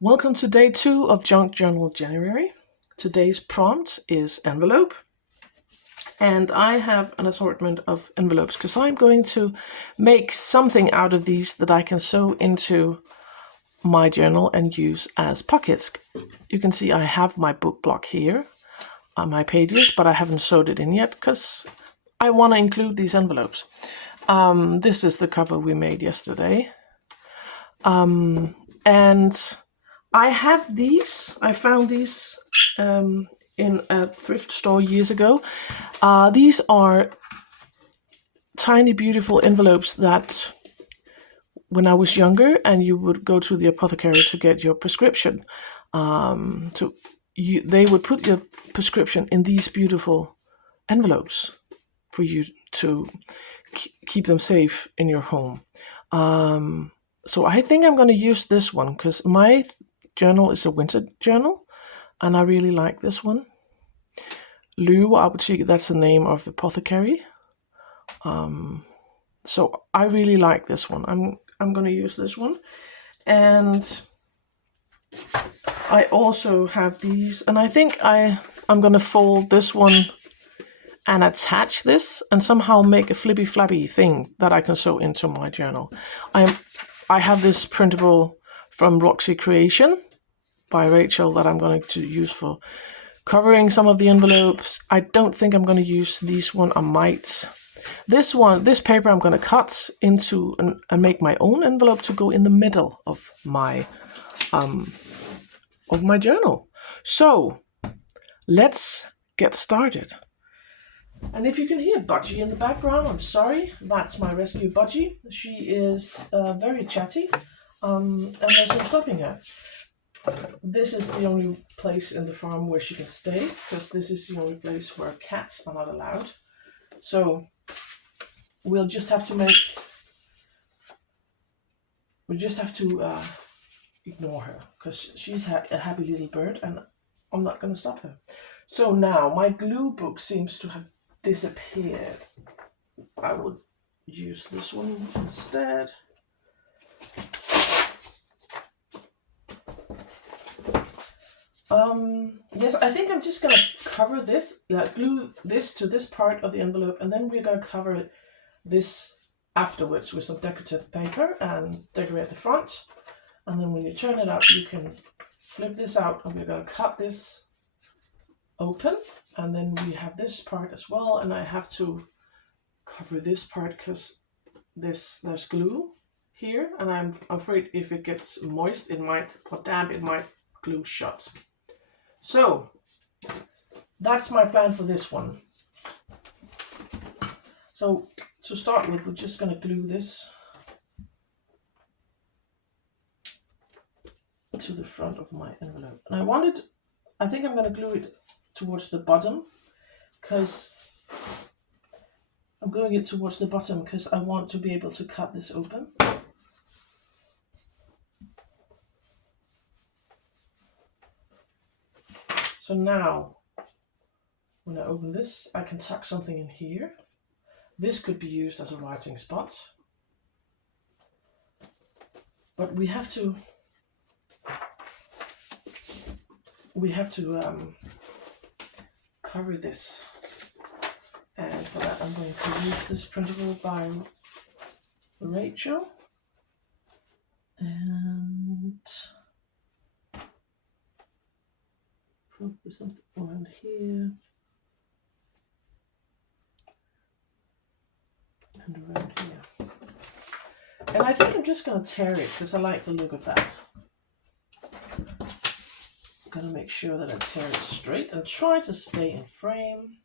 Welcome to day 2 of Journal January. Today's prompt is envelope. And I have an assortment of envelopes because I'm going to make something out of these that I can sew into my journal and use as pockets. You can see I have my book block here on my pages, but I haven't sewed it in yet because I want to include these envelopes. This is the cover we made yesterday. And I have these. I found these in a thrift store years ago. These are tiny, beautiful envelopes that when I was younger and you would go to the apothecary to get your prescription, they would put your prescription in these beautiful envelopes for you to keep them safe in your home. So I think I'm going to use this one because my journal is a winter journal and I really like this one. Løve Apotek, that's the name of the apothecary. So I really like this one. I'm going to use this one. And I also have these, and I think I'm going to fold this one and attach this and somehow make a flippy flappy thing that I can sew into my journal. I have this printable from Roxy Creation by Rachel that I'm going to use for covering some of the envelopes. I don't think I'm going to use this one. I might. This paper I'm going to cut into and make my own envelope to go in the middle of my journal. So let's get started. And if you can hear Budgie in the background, I'm sorry. That's my rescue Budgie. She is very chatty, and there's no stopping her. This is the only place in the farm where she can stay, because this is the only place where cats are not allowed. So we'll just have to ignore her, because she's a happy little bird, and I'm not going to stop her. So now my glue book seems to have disappeared. I will use this one instead. Yes, I think I'm just going to cover this, glue this to this part of the envelope, and then we're going to cover this afterwards with some decorative paper and decorate the front. And then when you turn it up, you can flip this out, and we're going to cut this open, and then we have this part as well, and I have to cover this part because there's glue here, and I'm afraid if it gets moist, or damp, it might glue shut. So that's my plan for this one. So to start with, we're just going to glue this to the front of my envelope. And I think I'm going to glue it towards the bottom, because I'm gluing it towards the bottom because I want to be able to cut this open. So now, when I open this, I can tuck something in here. This could be used as a writing spot. But we have to cover this. And for that, I'm going to use this printable by Rachel. And probably something around here. And around here. And I think I'm just going to tear it because I like the look of that. I'm going to make sure that I tear it straight and try to stay in frame.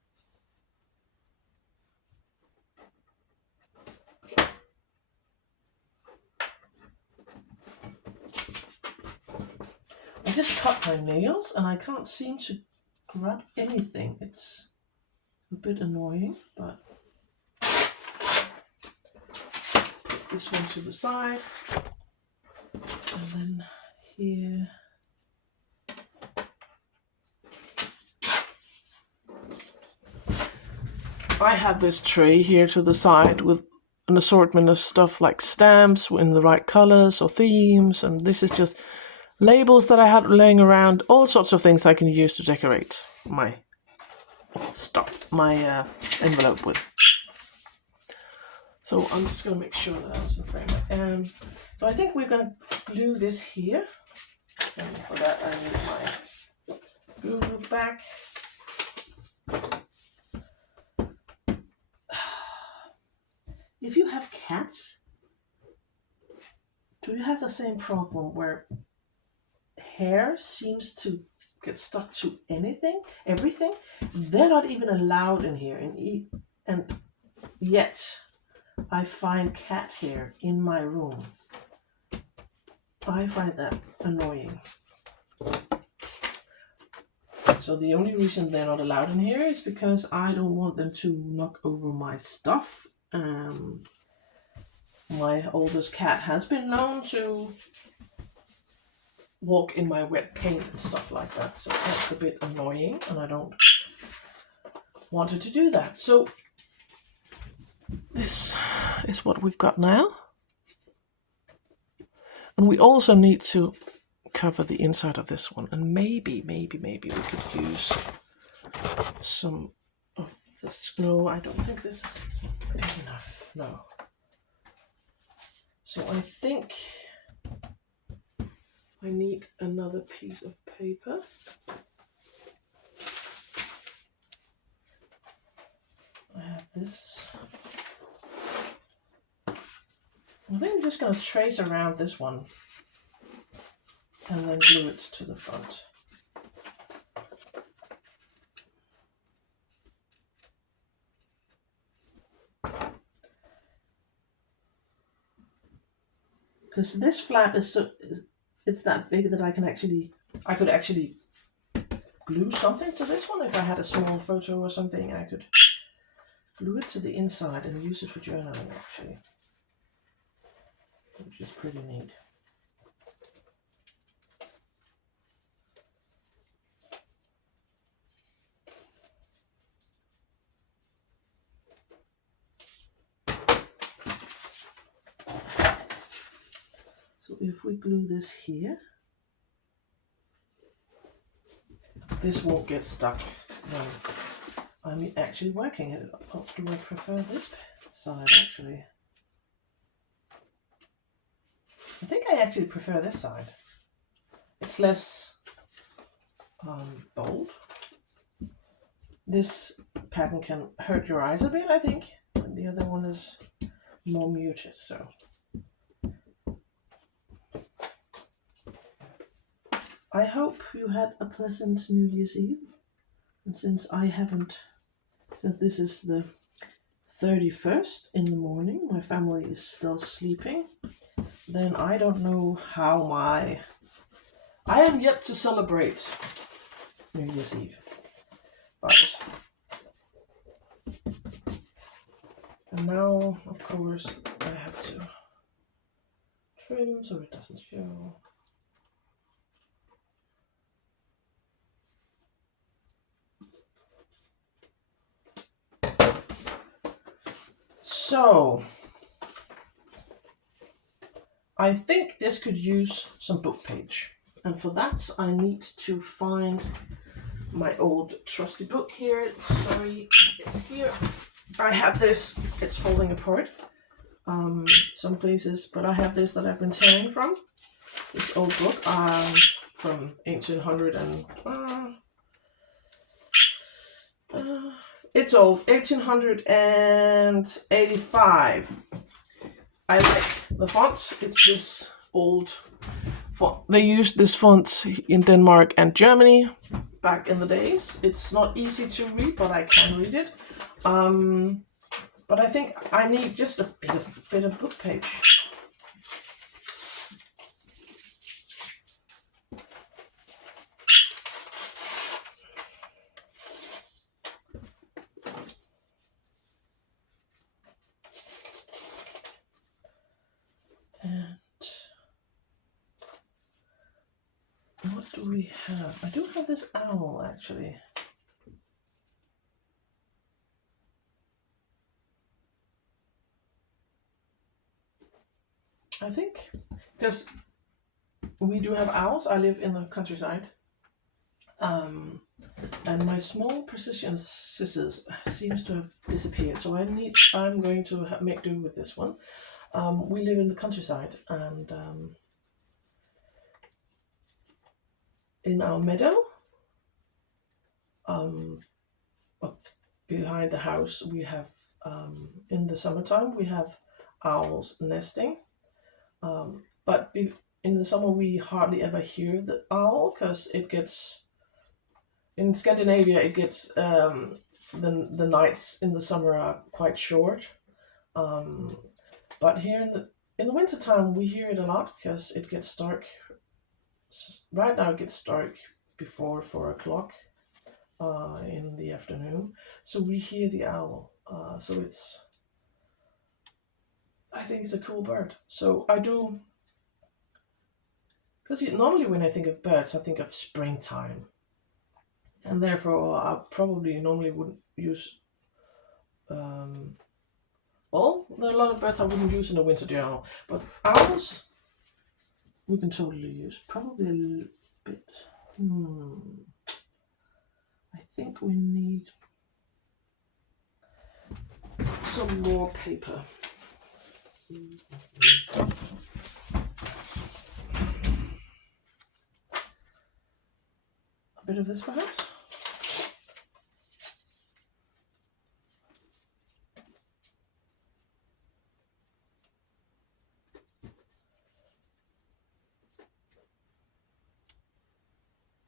I just cut my nails and I can't seem to grab anything. It's a bit annoying, but put this one to the side. And then here. I have this tray here to the side with an assortment of stuff like stamps in the right colors or themes, and this is just labels that I had laying around, all sorts of things I can use to decorate my stuff, my envelope with. So I'm just going to make sure that I was in frame. So I think we're going to glue this here. And for that I need my glue back. If you have cats, do you have the same problem where hair seems to get stuck to everything? They're not even allowed in here, and yet I find cat hair in my room. I find that annoying. So the only reason they're not allowed in here is because I don't want them to knock over my stuff. My oldest cat has been known to walk in my wet paint and stuff like that, so that's a bit annoying, and I don't want her to do that. So this is what we've got now. And we also need to cover the inside of this one, and maybe we could use some of this. No, I don't think this is big enough. No. So I think I need another piece of paper. I have this. I think I'm just going to trace around this one and then glue it to the front. Because this flap it's that big that I could actually glue something to this one. If I had a small photo or something, I could glue it to the inside and use it for journaling actually, which is pretty neat. So if we glue this here, this won't get stuck when I'm actually working it. Oh, do I prefer this side actually? I think I actually prefer this side. It's less bold. This pattern can hurt your eyes a bit, I think. And the other one is more muted, so. I hope you had a pleasant New Year's Eve. And since this is the 31st in the morning, my family is still sleeping, then I don't know how I am yet to celebrate New Year's Eve. But, and now, of course, I have to trim so it doesn't show. So, I think this could use some book page. And for that, I need to find my old trusty book here. Sorry, it's here. I have this, it's falling apart some places, but I have this that I've been tearing from. This old book from 1800 and... it's old, 1885. I like the fonts. It's this old font. They used this font in Denmark and Germany back in the days. It's not easy to read, but I can read it. But I think I need just a bit of book page. What do we have? I do have this owl actually. I think because we do have owls. I live in the countryside. And my small precision scissors seems to have disappeared, so I'm going to make do with this one. We live in the countryside, and in our meadow, up behind the house, we have in the summertime we have owls nesting. But in the summer we hardly ever hear the owl, because it gets, in Scandinavia, it gets the nights in the summer are quite short. But here in the winter time we hear it a lot, because it gets dark. Right now it gets dark before 4 o'clock in the afternoon, so we hear the owl. So I think it's a cool bird. So I do, because normally when I think of birds I think of springtime, and therefore I probably normally wouldn't use. Well, there are a lot of birds I wouldn't use in a winter journal, but owls we can totally use. Probably a little bit. I think we need some more paper. A bit of this perhaps?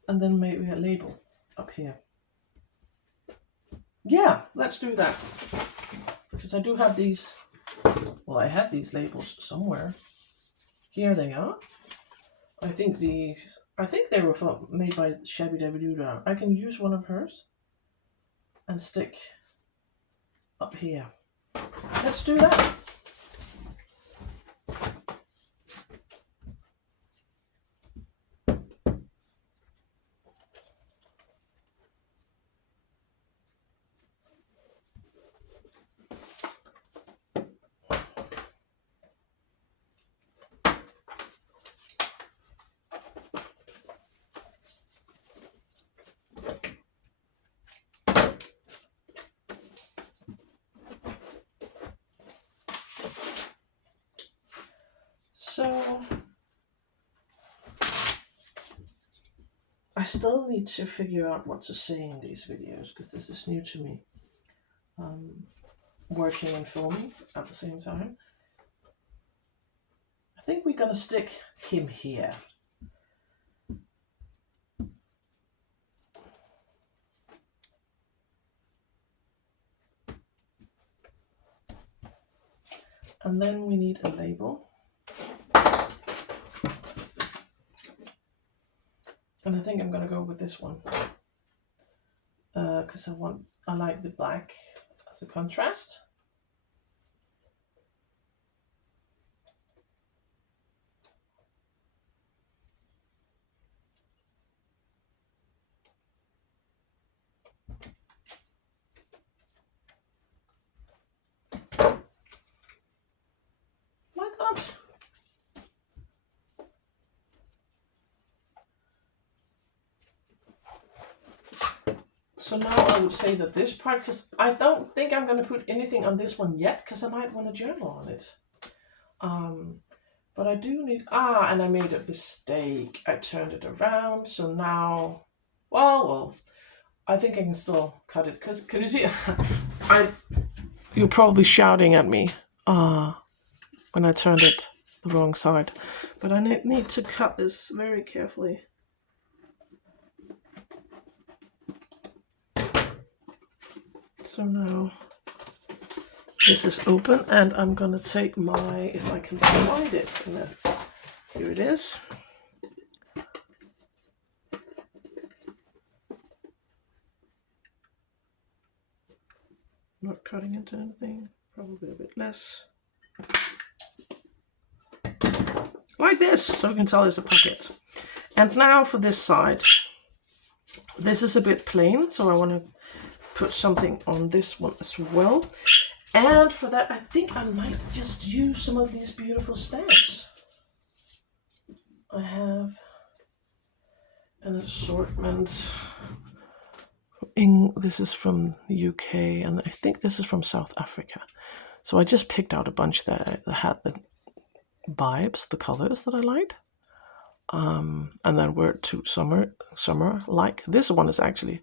And then maybe a label up here. Yeah, let's do that. Because I do have these, well, I had these labels somewhere. Here they are. I think they were made by Shabby Dabby Doo. I can use one of hers and stick up here. Let's do that. So I still need to figure out what to say in these videos, because this is new to me. Working and filming at the same time. I think we're gonna stick him here. And then we need a label. And I think I'm gonna go with this one, because I like the black as a contrast. My God. So now I would say that this part, because I don't think I'm going to put anything on this one yet, because I might want a journal on it. But I do need, and I made a mistake. I turned it around, so now, well, I think I can still cut it, because, can you see, you're probably shouting at me when I turned it the wrong side. But I need to cut this very carefully. So now this is open, and I'm gonna take my, if I can find it, here it is. Not cutting into anything, probably a bit less. Like this, so you can tell it's a pocket. And now for this side. This is a bit plain, so I want to put something on this one as well. And for that, I think I might just use some of these beautiful stamps. I have an assortment. This is from the UK, and I think this is from South Africa. So I just picked out a bunch that had the vibes, the colors that I liked. And then were to summer like. This one is actually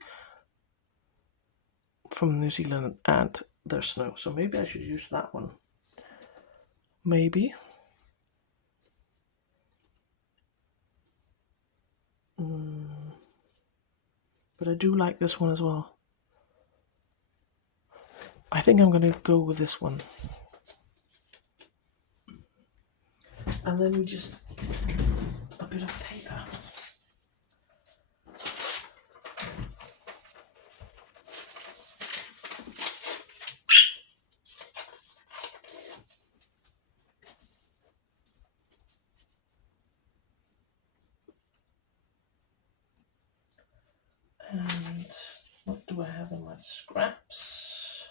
from New Zealand and there's snow, so maybe I should use that one. Maybe. But I do like this one as well. I think I'm gonna go with this one. And then we just a bit of paper. And what do I have in my scraps?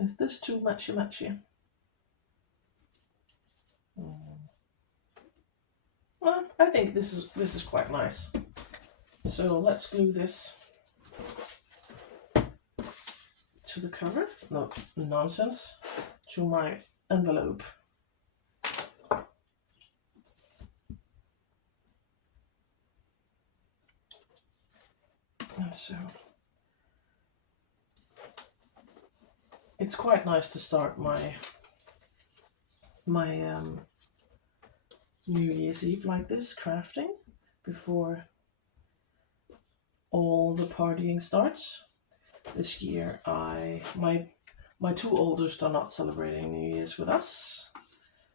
Is this too matchy? Well, I think this is quite nice. So let's glue this to the cover. No nonsense. To my envelope. And so it's quite nice to start my New Year's Eve like this, crafting, before all the partying starts. This year my two oldest are not celebrating New Year's with us.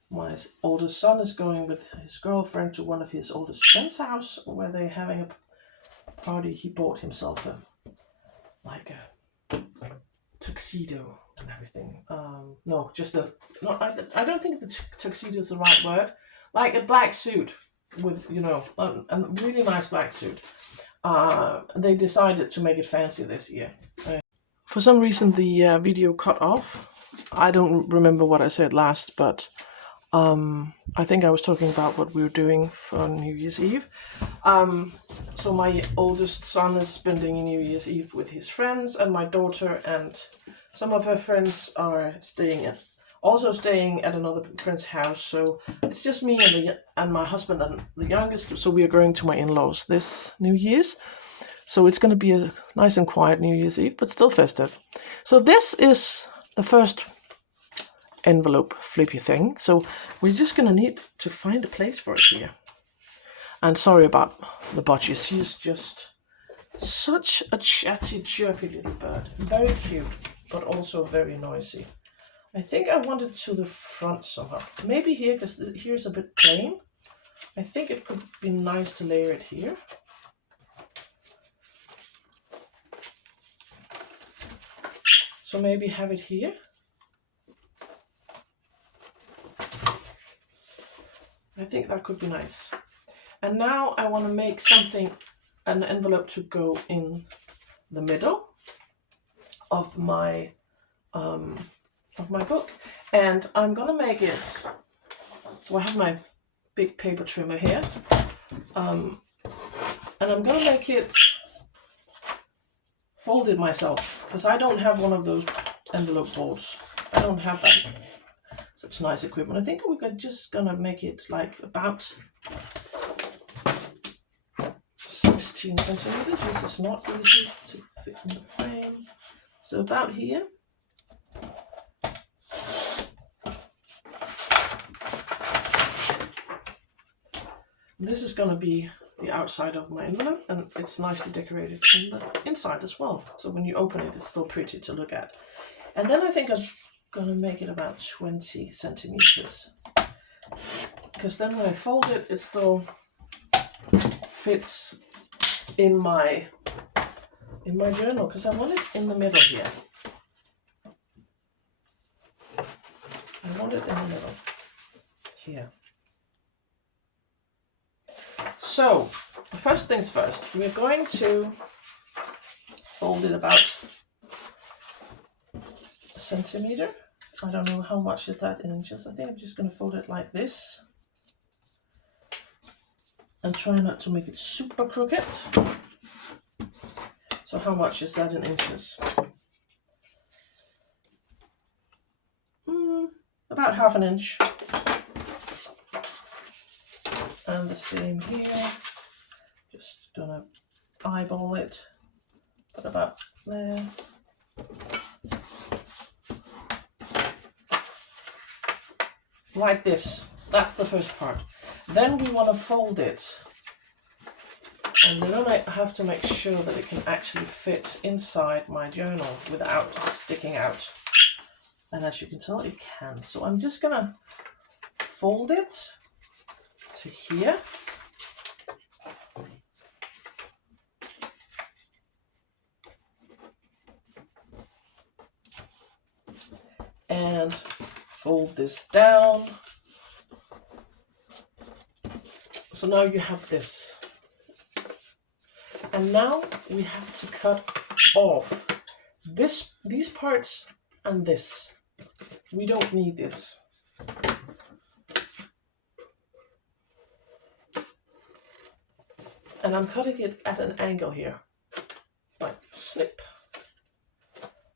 My oldest son is going with his girlfriend to one of his oldest friend's house where they're having a party. He bought himself a tuxedo and everything. No, just a. No, I don't think the tuxedo is the right word. Like a black suit with, a really nice black suit. They decided to make it fancy this year. For some reason, the video cut off. I don't remember what I said last, but I think I was talking about what we were doing for New Year's Eve. So my oldest son is spending New Year's Eve with his friends, and my daughter and some of her friends are staying at another friend's house. So it's just me and my husband and the youngest. So we are going to my in-laws this New Year's. So it's going to be a nice and quiet New Year's Eve, but still festive. So this is the first envelope flippy thing. So we're just going to need to find a place for it here. And sorry about the budgies. He's just such a chatty, chirpy little bird. Very cute, but also very noisy. I think I want it to the front somehow. Maybe here, because here's a bit plain. I think it could be nice to layer it here. So maybe have it here. I think that could be nice. And now I want to make an envelope to go in the middle of my book. And I'm gonna make it, so I have my big paper trimmer here. And I'm gonna make it folded myself, because I don't have one of those envelope boards. I don't have that such nice equipment. I think we're just gonna make it like about 16 centimeters. This is not easy to fit in the frame. So about here. This is gonna be the outside of my envelope, and it's nicely decorated in the inside as well. So when you open it, it's still pretty to look at. And then I think I'm gonna make it about 20 centimeters. Because then when I fold it, it still fits in my journal, because I want it in the middle here. I want it in the middle here. So, first things first, we're going to fold it about centimeter. I don't know how much is that in inches. I think I'm just going to fold it like this. And try not to make it super crooked. So how much is that in inches? About 1/2 inch. And the same here. Just gonna eyeball it. Put about there. Like this. That's the first part. Then we want to fold it. And then I have to make sure that it can actually fit inside my journal without sticking out. And as you can tell, it can. So I'm just gonna fold it to here. And fold this down. So now you have this. And now we have to cut off these parts and this. We don't need this. And I'm cutting it at an angle here. Like snip.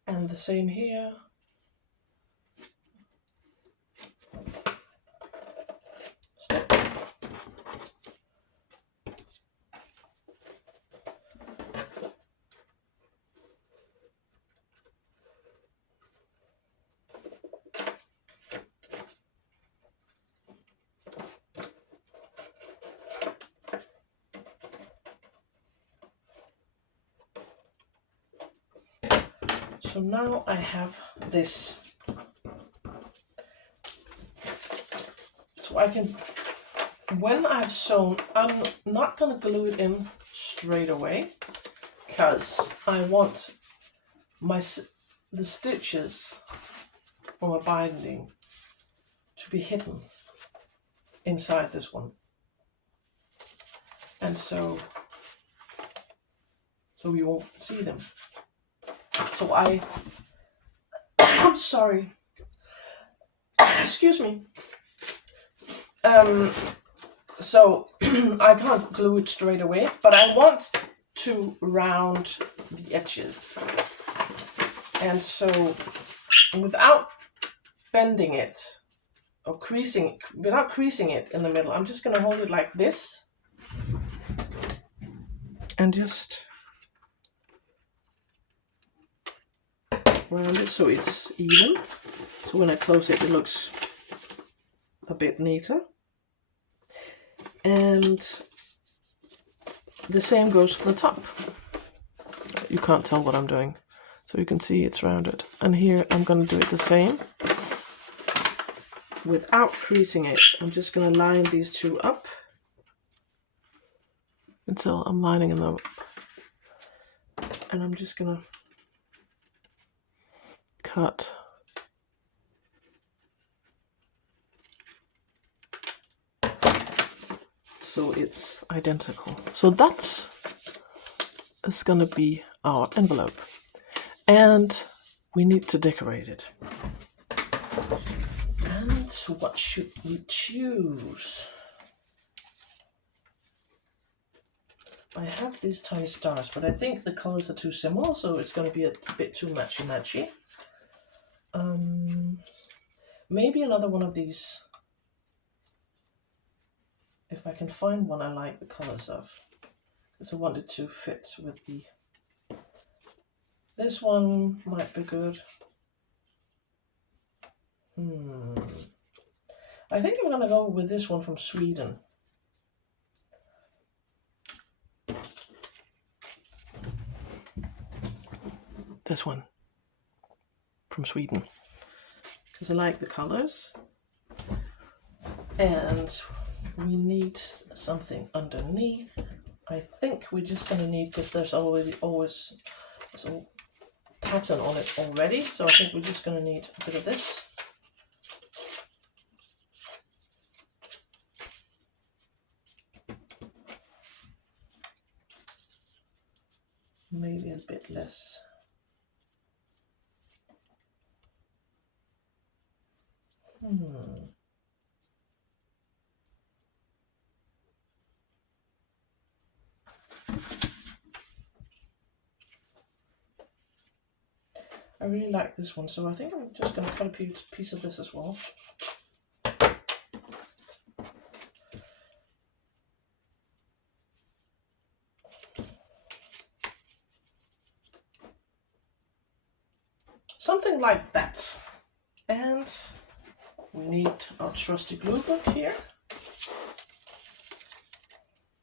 And the same here. So now I have this. So I can, when I've sewn, I'm not going to glue it in straight away because I want the stitches from a binding to be hidden inside this one. And so you won't see them. So I'm sorry. Excuse me. So I can't glue it straight away, but I want to round the edges. And so without bending it or without creasing it in the middle, I'm just going to hold it like this and just round it so it's even. So when I close it, it looks a bit neater. And the same goes for the top. You can't tell what I'm doing, so you can see it's rounded. And here I'm going to do it the same. Without creasing it, I'm just going to line these two up until I'm lining them up. And I'm just going to cut so it's identical. So that is going to be our envelope. And we need to decorate it. And what should we choose? I have these tiny stars, but I think the colors are too similar, so it's going to be a bit too matchy-matchy. Maybe another one of these. If I can find one I like the colors of. Because I want it to fit with the... This one might be good. I think I'm going to go with this one from Sweden. This one from Sweden. Because I like the colors. And we need something underneath. I think we're just going to need, because there's always some pattern on it already. So I think we're just going to need a bit of this. Maybe a bit less. I really like this one, so I think I'm just going to cut a piece of this as well. Something like that. And we need our trusty glue book here.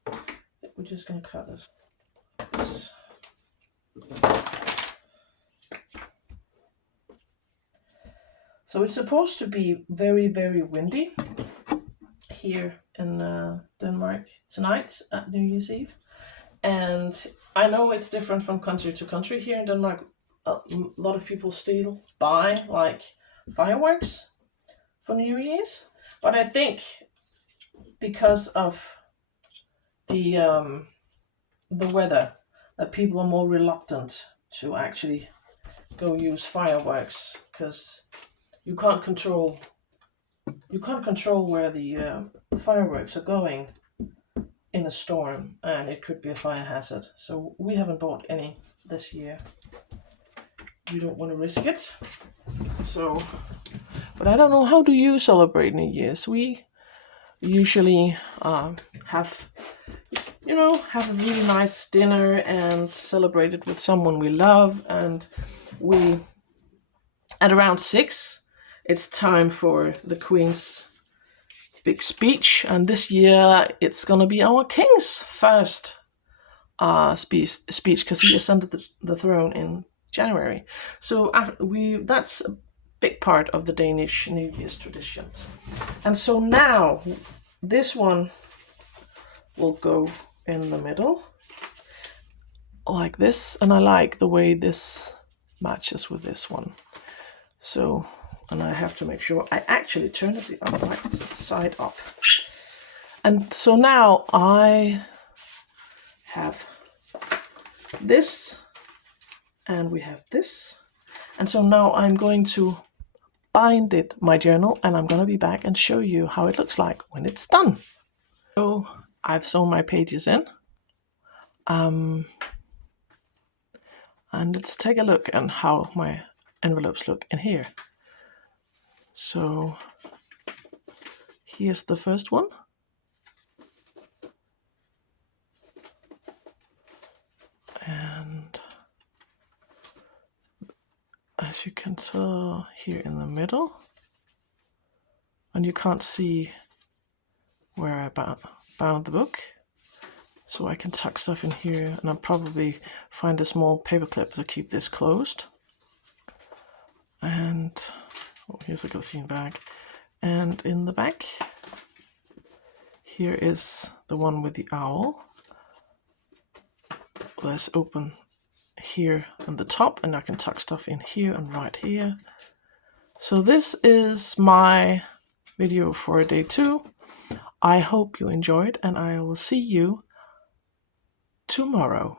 I think we're just going to cut it. So it's supposed to be very, very windy here in Denmark tonight at New Year's Eve. And I know it's different from country to country. Here in Denmark, a lot of people still buy like fireworks for New Year's. But I think because of the weather, that people are more reluctant to actually go use fireworks, because you can't control where the fireworks are going in a storm, and it could be a fire hazard. So we haven't bought any this year. We don't want to risk it. So, but I don't know, how do you celebrate New Year's? We usually have a really nice dinner and celebrate it with someone we love. And we, at around 6, it's time for the Queen's big speech. And this year it's going to be our King's first speech, because he ascended the throne in January. So that's a big part of the Danish New Year's traditions. And so now this one will go in the middle like this, and I like the way this matches with this one. So, and I have to make sure I actually turn it the other side up. And so now I have this, and we have this. And so now I'm going to bind it, my journal, and I'm going to be back and show you how it looks like when it's done. So I've sewn my pages in. And let's take a look at how my envelopes look in here. So here's the first one. And as you can tell, here in the middle, and you can't see where I bound the book, so I can tuck stuff in here, and I'll probably find a small paper clip to keep this closed. And here's a glycerine bag. And in the back, here is the one with the owl. Let's open here on the top, and I can tuck stuff in here and right here. So this is my video for day 2. I hope you enjoyed, and I will see you tomorrow.